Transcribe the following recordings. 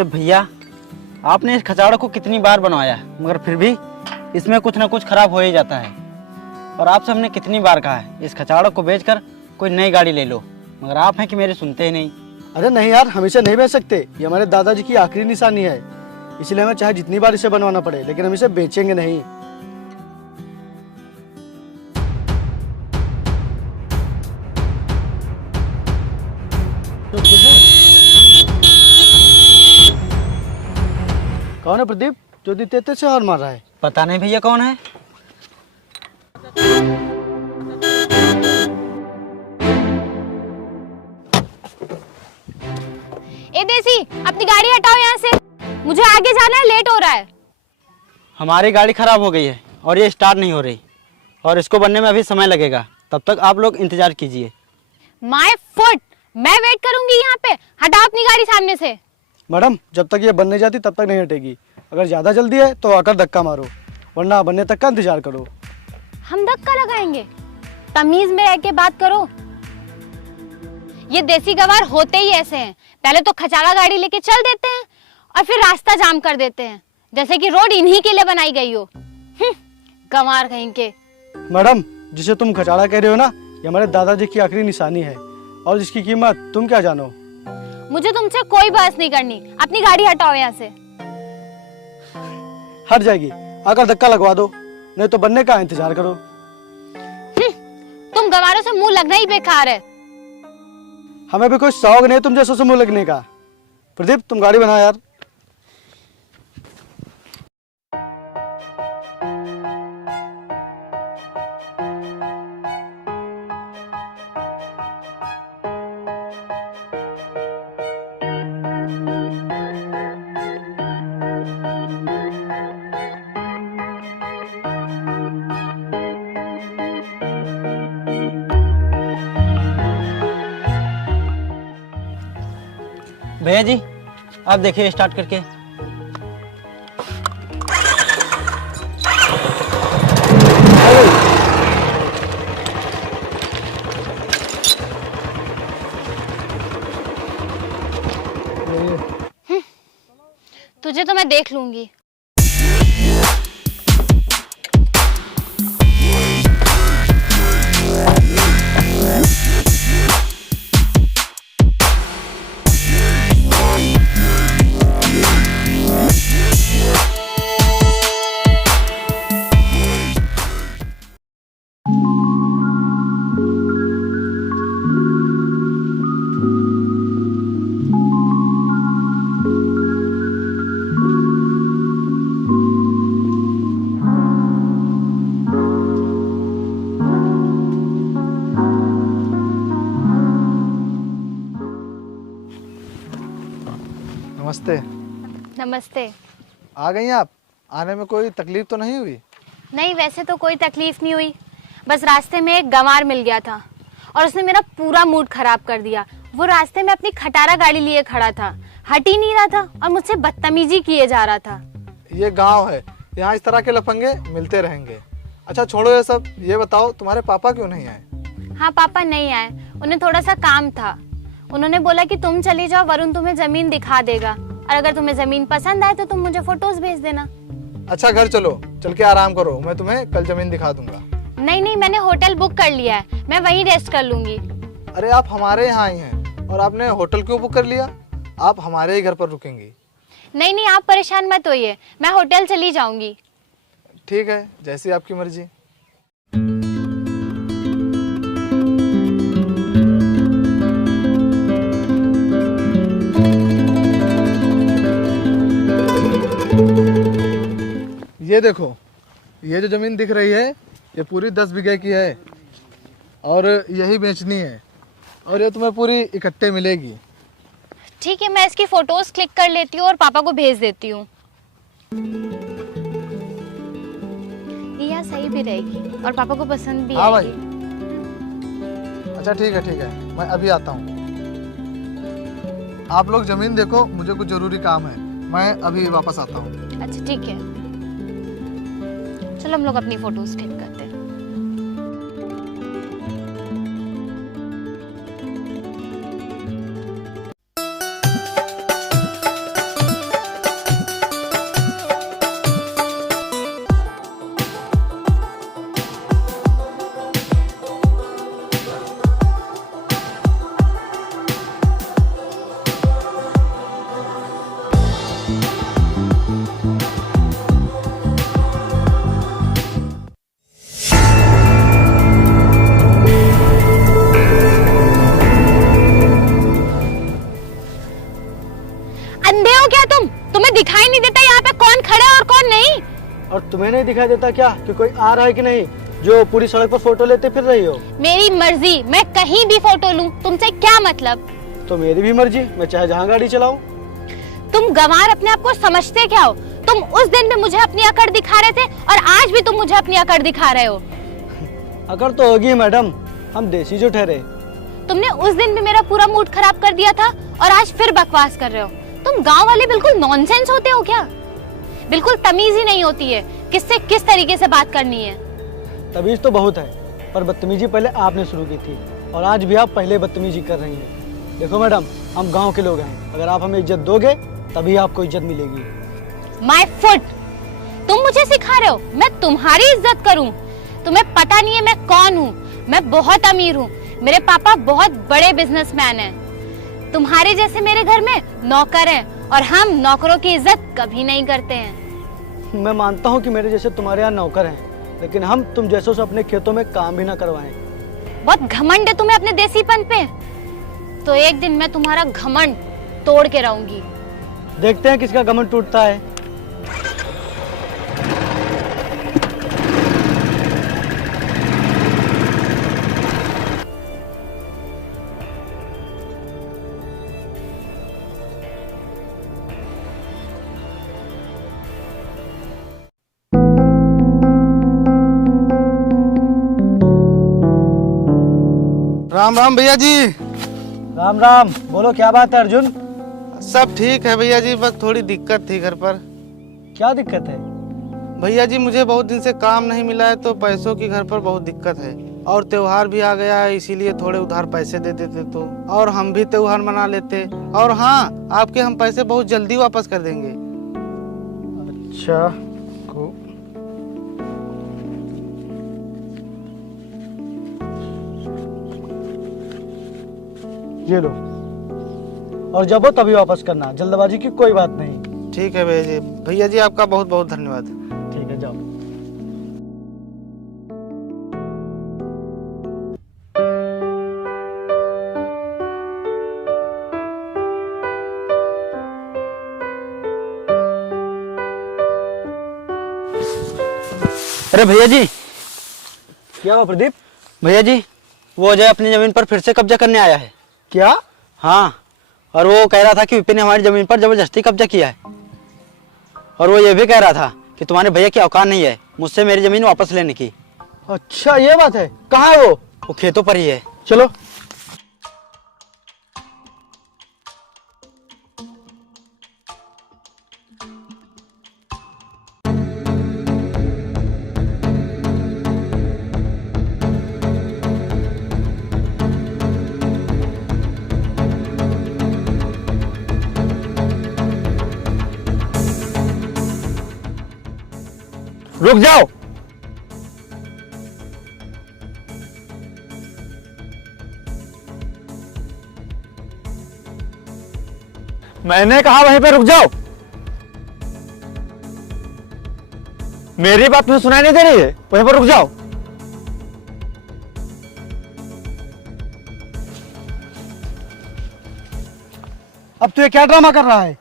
अरे भैया, आपने इस खचाड़ा को कितनी बार बनवाया मगर फिर भी इसमें कुछ ना कुछ खराब हो ही जाता है। और आपसे हमने कितनी बार कहा है इस खचाड़ा को बेचकर कोई नई गाड़ी ले लो, मगर आप हैं कि मेरे सुनते ही नहीं। अरे नहीं यार, हमेशा नहीं बेच सकते। ये हमारे दादाजी की आखिरी निशानी है, इसलिए हमें चाहे जितनी बार इसे बनवाना पड़े, लेकिन हम इसे बेचेंगे नहीं। कौन है प्रदीप जो इतने से हार मार रहा है? पता नहीं भैया कौन है। ए देसी, अपनी गाड़ी हटाओ यहाँ से, मुझे आगे जाना है, लेट हो रहा है। हमारी गाड़ी खराब हो गई है और ये स्टार्ट नहीं हो रही, और इसको बनने में अभी समय लगेगा। तब तक आप लोग इंतजार कीजिए। माय फुट, मैं वेट करूंगी यहाँ पे। हटाओ अपनी गाड़ी सामने से। मैडम, जब तक ये बनने जाती तब तक नहीं हटेगी। अगर ज्यादा जल्दी है तो आकर धक्का मारो, वरना बनने तक का इंतजार करो। हम धक्का लगाएंगे? तमीज में रह के बात करो। ये देसी गवार होते ही ऐसे हैं, पहले तो खचाड़ा गाड़ी लेके चल देते हैं और फिर रास्ता जाम कर देते हैं, जैसे कि रोड इन्हीं के लिए बनाई गई हो। गंवार कहीं के। मैडम, जिसे तुम खचाड़ा कह रहे हो ना, ये हमारे दादाजी की आखिरी निशानी है, और जिसकी कीमत तुम क्या जानो। मुझे तुमसे कोई बहस नहीं करनी, अपनी गाड़ी हटाओ यहाँ से। हट जाएगी, आकर धक्का लगवा दो, नहीं तो बनने का इंतजार करो। तुम गंवारों से मुंह लगना ही बेकार है। हमें भी कोई शौक नहीं तुम जैसों से मुंह लगने का। प्रदीप, तुम गाड़ी बनाओ यार। भैया जी, आप देखिए स्टार्ट करके। तुझे तो मैं देख लूंगी। नमस्ते। नमस्ते। आ गई आप? आने में कोई तकलीफ तो नहीं हुई? नहीं, वैसे तो कोई तकलीफ नहीं हुई, बस रास्ते में एक गंवार मिल गया था और उसने मेरा पूरा मूड खराब कर दिया। वो रास्ते में अपनी खटारा गाड़ी लिए खड़ा था, हट ही नहीं रहा था और मुझसे बदतमीजी किए जा रहा था। ये गांव है, यहाँ इस तरह के लफंगे मिलते रहेंगे। अच्छा छोड़ो ये सब, ये बताओ तुम्हारे पापा क्यों नहीं आए? हाँ, पापा नहीं आए, उन्हें थोड़ा सा काम था। उन्होंने बोला कि तुम चली जाओ, वरुण तुम्हें जमीन दिखा देगा, और अगर तुम्हें जमीन पसंद आए तो तुम मुझे फोटोज भेज देना। अच्छा घर चलो, चल के आराम करो, मैं तुम्हें कल जमीन दिखा दूंगा। नहीं नहीं, मैंने होटल बुक कर लिया है, मैं वहीं रेस्ट कर लूंगी। अरे आप हमारे यहाँ आई हैं और आपने होटल क्यों बुक कर लिया? आप हमारे ही घर पर रुकेंगी। नहीं नहीं, आप परेशान मत होइए, मैं होटल चली जाऊंगी। ठीक है, जैसी आपकी मर्जी। ये देखो, ये जो जमीन दिख रही है ये पूरी 10 बीघे की है और यही बेचनी है, और ये तुम्हें पूरी इकट्ठे मिलेगी। ठीक है, मैं इसकी फोटोज क्लिक कर लेती हूँ और पापा को भेज देती हूँ। यह सही भी रहेगी और पापा को पसंद भी हाँ आएगी। भाई, अच्छा ठीक है, मैं अभी आता हूँ। आप लोग जमीन देखो, मुझे कुछ जरूरी काम है, मैं अभी वापस आता हूँ। अच्छा ठीक है, चलो हम लोग अपनी फोटोज क्लिक करते हैं। और तुम्हें नहीं दिखाई देता क्या कि कोई आ रहा है कि नहीं, जो पूरी सड़क पर फोटो लेते फिर रही हो? मेरी मर्जी, मैं कहीं भी फोटो लूं, तुमसे क्या मतलब? तो मेरी भी मर्जी, मैं चाहे जहाँ गाड़ी चलाऊं। तुम गंवार अपने आप को समझते क्या हो? तुम उस दिन भी मुझे अपनी अकड़ दिखा रहे थे और आज भी तुम मुझे अपनी अकड़ दिखा रहे हो। अकड़ तो होगी मैडम, हम देसी जो ठहरे। तुमने उस दिन भी मेरा पूरा मूड खराब कर दिया था और आज फिर बकवास कर रहे हो। तुम गांव वाले बिल्कुल नॉनसेंस होते हो क्या? बिल्कुल तमीज ही नहीं होती है किससे किस तरीके से बात करनी है। तमीज तो बहुत है, पर बदतमीजी पहले आपने शुरू की थी और आज भी आप पहले बदतमीजी कर रही हैं। देखो मैडम, हम गांव के लोग हैं, अगर आप हमें इज्जत दोगे तभी आपको इज्जत मिलेगी। माय फुट, तुम मुझे सिखा रहे हो मैं तुम्हारी इज्जत करूं? तुम्हें पता नहीं है मैं कौन हूँ। मैं बहुत अमीर हूँ, मेरे पापा बहुत बड़े बिजनेसमैन हैं। तुम्हारे जैसे मेरे घर में नौकर हैं और हम नौकरों की इज्जत कभी नहीं करते हैं। मैं मानता हूँ कि मेरे जैसे तुम्हारे यहाँ नौकर हैं, लेकिन हम तुम जैसों से अपने खेतों में काम भी ना करवाएं। बहुत घमंड है तुम्हें अपने देसीपन पे, तो एक दिन मैं तुम्हारा घमंड तोड़ के रहूंगी। देखते हैं किसका घमंड टूटता है। राम राम भैया जी। राम राम, बोलो क्या बात है अर्जुन? सब ठीक है भैया जी, बस थोड़ी दिक्कत थी घर पर। क्या दिक्कत है? भैया जी मुझे बहुत दिन से काम नहीं मिला है, तो पैसों की घर पर बहुत दिक्कत है और त्योहार भी आ गया है, इसीलिए थोड़े उधार पैसे दे देते तो और हम भी त्योहार मना लेते। और हाँ, आपके हम पैसे बहुत जल्दी वापस कर देंगे। अच्छा, ये लो, और जब हो तभी वापस करना, जल्दबाजी की कोई बात नहीं। ठीक है भैया जी। भैया जी आपका बहुत बहुत धन्यवाद। ठीक है, जाओ। अरे भैया जी। क्या हुआ प्रदीप? भैया जी, वो अजय अपनी जमीन पर फिर से कब्जा करने आया है। क्या? हाँ, और वो कह रहा था कि विपिन ने हमारी जमीन पर जबरदस्ती कब्जा किया है, और वो ये भी कह रहा था कि तुम्हारे भैया की औकात नहीं है मुझसे मेरी जमीन वापस लेने की। अच्छा, ये बात है। कहाँ है वो? वो खेतों पर ही है। चलो। रुक जाओ। मैंने कहा वहीं पे रुक जाओ। मेरी बात तुम्हें सुनाई नहीं दे रही है? वहीं पर रुक जाओ। अब तू ये क्या ड्रामा कर रहा है?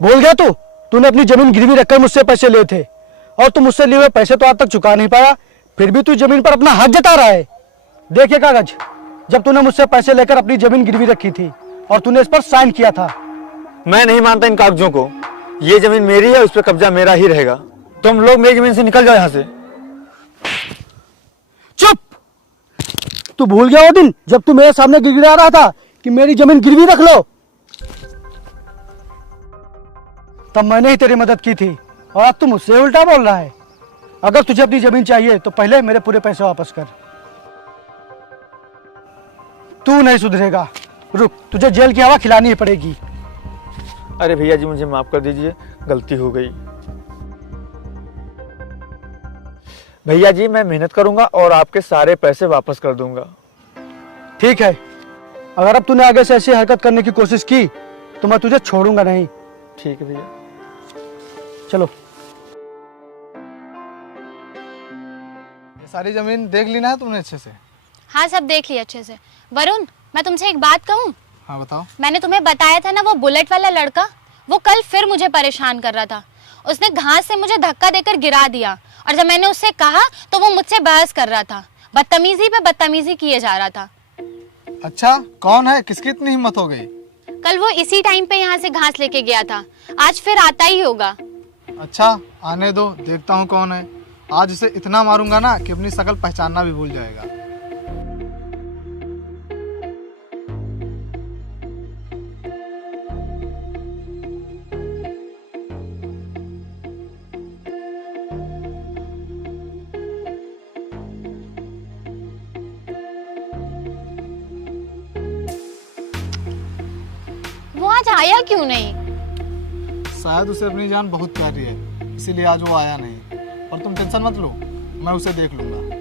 भूल गया तू? तूने अपनी जमीन गिरवी रखकर मुझसे पैसे लिए थे और तू मुझसे लिए हुए पैसे तो आज तक चुका नहीं पाया, फिर भी तू जमीन पर अपना हक जता रहा है। देखिए कागज, जब तूने मुझसे पैसे लेकर अपनी जमीन गिरवी रखी थी और तूने इस पर साइन किया था। मैं नहीं मानता इन कागजों को। ये जमीन मेरी है, उस पर कब्जा मेरा ही रहेगा। तुम लोग मेरी जमीन से निकल जाओ यहाँ से। चुप! तू भूल गया वो दिन जब तू मेरे सामने गिड़गिड़ा रहा था कि मेरी जमीन गिरवी रख लो? तब मैंने ही तेरी मदद की थी और आज तू मुझसे उल्टा बोल रहा है। अगर तुझे अपनी जमीन चाहिए तो पहले मेरे पूरे पैसे वापस कर। तू नहीं सुधरेगा। रुक, तुझे जेल की हवा खिलानी ही पड़ेगी। अरे भैया जी, मुझे माफ कर दीजिए, गलती हो गई। भैया जी, मैं मेहनत करूंगा और आपके सारे पैसे वापस कर दूंगा। ठीक है, अगर अब तूने आगे से ऐसी हरकत करने की कोशिश की तो मैं तुझे छोड़ूंगा नहीं। ठीक है भैया। चलो। ये सारी जमीन देख ली ना तुमने अच्छे से? हाँ, सब देख लिया अच्छे से। वरुण, मैं तुमसे एक बात कहूँ? हाँ बताओ। मैंने तुम्हें बताया था ना, वो बुलेट वाला लड़का वो कल फिर मुझे परेशान कर रहा था उसने घास से मुझे धक्का देकर गिरा दिया और जब मैंने उससे कहा तो वो मुझसे बहस कर रहा था, बदतमीजी पे बदतमीजी किए जा रहा था। अच्छा, कौन है? किसकी इतनी हिम्मत हो गई? कल वो इसी टाइम पे यहाँ से घास लेके गया था, आज फिर आता ही होगा। अच्छा, आने दो, देखता हूँ कौन है। आज उसे इतना मारूंगा ना कि अपनी शक्ल पहचानना भी भूल जाएगा। वो आज आया क्यों नहीं? शायद उसे अपनी जान बहुत प्यारी है, इसीलिए आज वो आया नहीं। और तुम टेंशन मत लो, मैं उसे देख लूंगा।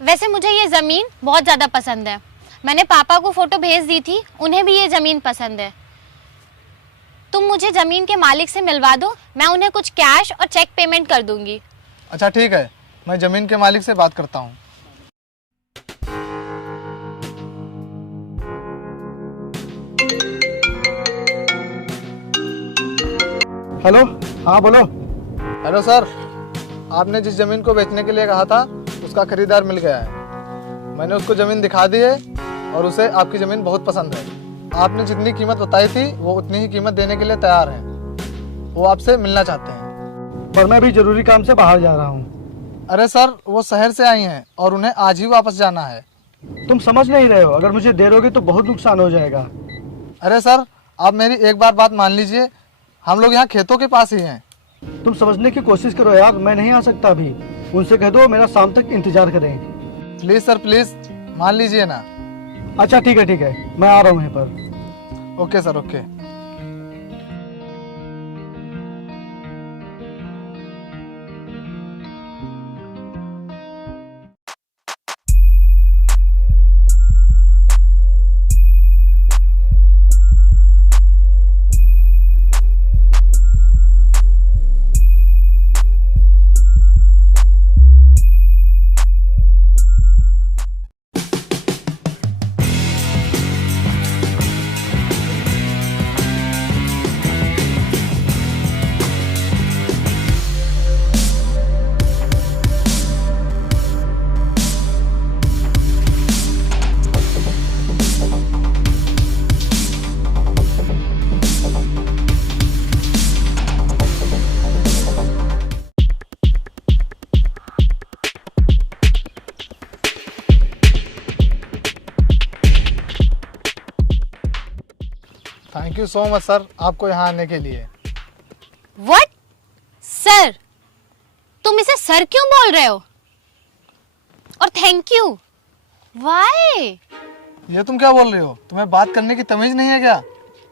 वैसे मुझे ये जमीन बहुत ज्यादा पसंद है। मैंने पापा को फोटो भेज दी थी, उन्हें भी ये जमीन पसंद है। तुम मुझे जमीन के मालिक से मिलवा दो, मैं उन्हें कुछ कैश और चेक पेमेंट कर दूंगी। अच्छा ठीक है, मैं जमीन के मालिक से बात करता हूँ। हेलो, हाँ बोलो। हेलो सर, आपने जिस जमीन को बेचने के लिए कहा था उसका खरीदार मिल गया है। मैंने उसको जमीन दिखा दी है और उसे आपकी जमीन बहुत पसंद है। आपने जितनी कीमत बताई थी वो उतनी ही कीमत देने के लिए तैयार हैं। वो आपसे मिलना चाहते हैं। पर मैं भी जरूरी काम से बाहर जा रहा हूँ। अरे सर, वो शहर से आई हैं और उन्हें आज ही वापस जाना है। तुम समझ नहीं रहे हो, अगर मुझे देर होगी तो बहुत नुकसान हो जाएगा। अरे सर, आप मेरी एक बार बात मान लीजिए, हम लोग यहाँ खेतों के पास ही हैं। तुम समझने की कोशिश करो यार, मैं नहीं आ सकता अभी। उनसे कह दो मेरा शाम तक इंतजार करें। प्लीज सर, प्लीज मान लीजिए ना। अच्छा ठीक है, मैं आ रहा हूँ यहीं पर। Okay sir, okay. Thank you so much sir, आपको यहाँ आने के लिए। व्हाट? सर? तुम इसे सर क्यों बोल रहे हो? और थैंक यू व्हाई? ये तुम क्या बोल रही हो? तुम्हें बात करने की तमीज नहीं है क्या?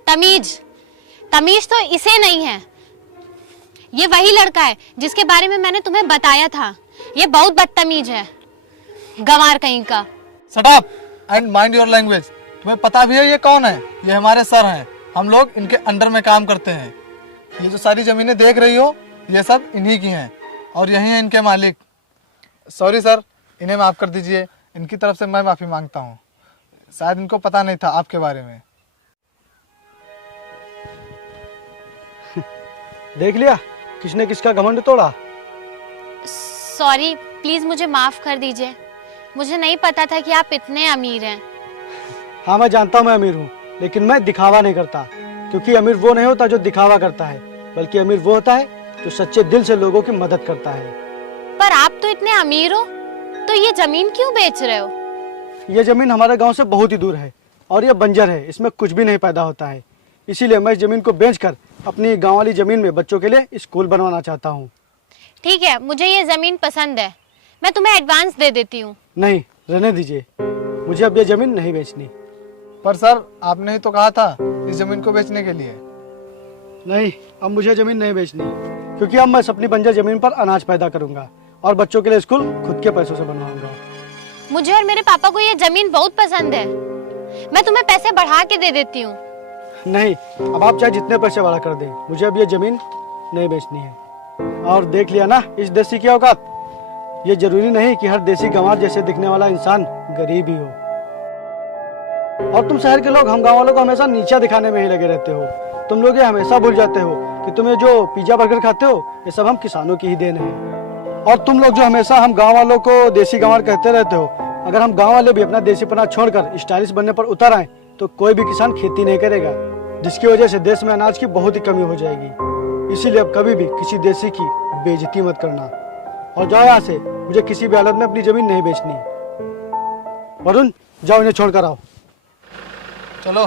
तमीज तो इसे नहीं है। ये वही लड़का है जिसके बारे में मैंने तुम्हें बताया था। ये बहुत बदतमीज है, गंवार कहीं का। Shut up and mind your language. तुम्हें पता भी है ये कौन है? ये हमारे सर हैं, हम लोग इनके अंडर में काम करते हैं। ये जो सारी जमीनें देख रही हो ये सब इन्हीं की हैं और यही हैं इनके मालिक। सॉरी सर, इन्हें माफ़ कर दीजिए। इनकी तरफ से मैं माफ़ी मांगता हूँ। शायद इनको पता नहीं था आपके बारे में। देख लिया किसने किसका घमंड तोड़ा। सॉरी, प्लीज मुझे माफ कर दीजिए। मुझे नहीं पता था कि आप इतने अमीर हैं। हाँ मैं जानता हूँ मैं अमीर हूँ, लेकिन मैं दिखावा नहीं करता, क्योंकि अमीर वो नहीं होता जो दिखावा करता है, बल्कि अमीर वो होता है जो सच्चे दिल से लोगों की मदद करता है। पर आप तो इतने अमीर हो, तो ये जमीन क्यों बेच रहे हो? ये जमीन हमारे गांव से बहुत ही दूर है और ये बंजर है, इसमें कुछ भी नहीं पैदा होता है। इसीलिए मैं इस जमीन को बेचकर अपनी गांव वाली जमीन में बच्चों के लिए स्कूल बनवाना चाहता हूँ। ठीक है, मुझे ये जमीन पसंद है, मैं तुम्हें एडवांस दे देती हूँ। नहीं, रहने दीजिए, मुझे अब ये जमीन नहीं बेचनी। पर सर, आपने ही तो कहा था इस जमीन को बेचने के लिए। नहीं, अब मुझे जमीन नहीं बेचनी, क्योंकि अब मैं अपनी बंजर जमीन पर अनाज पैदा करूंगा और बच्चों के लिए स्कूल खुद के पैसों से बनवाऊंगा। मुझे और मेरे पापा को ये जमीन बहुत पसंद है, मैं तुम्हें पैसे बढ़ा के दे देती हूँ। नहीं, अब आप चाहे जितने पैसे बढ़ा कर दें, मुझे अब ये जमीन नहीं बेचनी है। और देख लिया ना इस देसी की औकात। ये जरूरी नहीं कि हर देसी गंवार जैसे दिखने वाला इंसान गरीब ही हो। और तुम शहर के लोग हम गाँव वालों को हमेशा नीचा दिखाने में ही लगे रहते हो। तुम लोग ये हमेशा भूल जाते हो कि तुम ये जो पिज्जा बर्गर खाते हो ये सब हम किसानों की ही देन है। और तुम लोग जो हमेशा हम गांव वालों को देसी गंवार कहते रहते हो, अगर हम गांव वाले भी अपना देसीपना छोड़कर स्टाइलिश बनने पर उतर आए तो कोई भी किसान खेती नहीं करेगा, जिसकी वजह से देश में अनाज की बहुत ही कमी हो जाएगी। इसीलिए अब कभी भी किसी देसी की बेइज्जती मत करना। और जाओ यहाँ से, मुझे किसी भी हालत में अपनी जमीन नहीं बेचनी। वरुण, जाओ इन्हें छोड़ कर आओ। चलो।